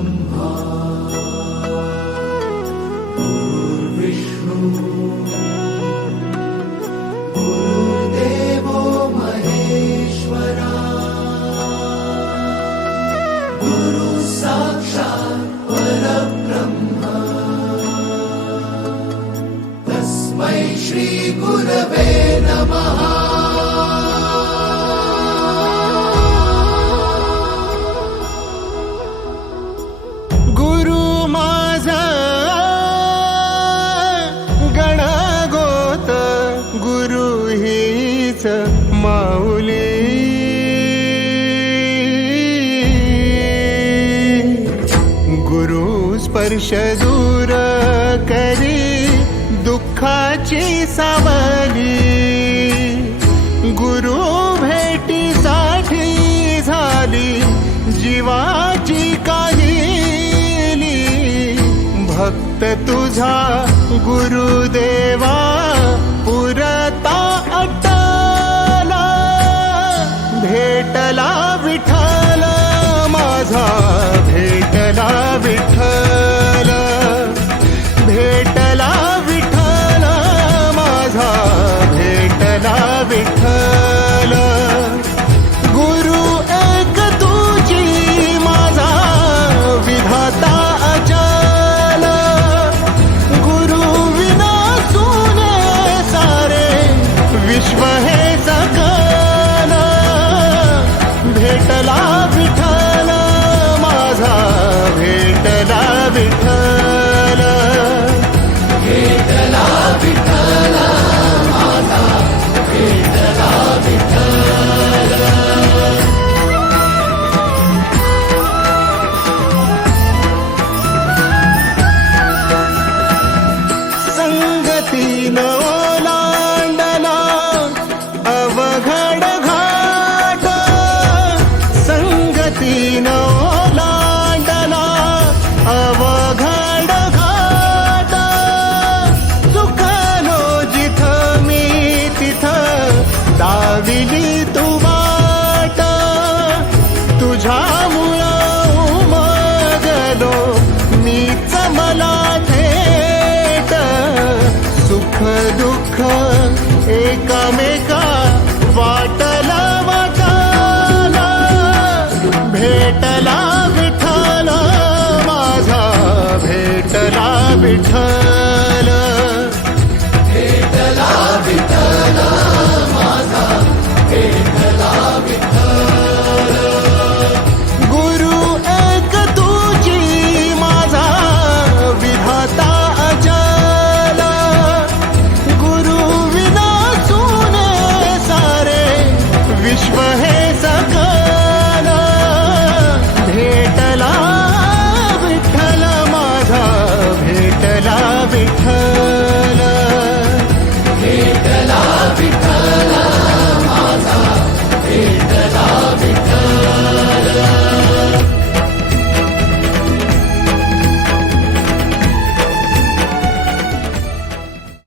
ब्रह्मा गुरुर्विष्णु गुरुर्देवो महेश्वरा गुरु साक्षात् परब्रह्म तस्मै श्री गुरवे नमः। माऊली गुरु स्पर्श दूर करी दुःखाची सावली, गुरु भेटीसाठी झाली जीवाची काहिली। भक्त तुझा गुरुदेवा पुरता भेटला विठ्ठल माझा, भेटला विठ्ठल, भेटला विठ्ठल माझा, भेटला विठ्ठल। गुरु एक तुझी माझा विधाता अचल, गुरु विना सुने सारे विश्व हे सकल। भेटला विठ्ठल माझा, भेटला विठ्ठल, भेटला विठ्ठल माझा, भेटला विठ्ठल। संगतीनं ओलांडला अवघड घाट, संगतीनं ओलांडला अवघड घाट। चुकलो जिथं मी तिथं दाविली तू वाट, तुझ्यामुळं उमगलो मीच मला थेट। सुख दुःख एकामेका वाटला वाटाला, भेटला विठ्ठल माझा, भेटला विठ्ठल।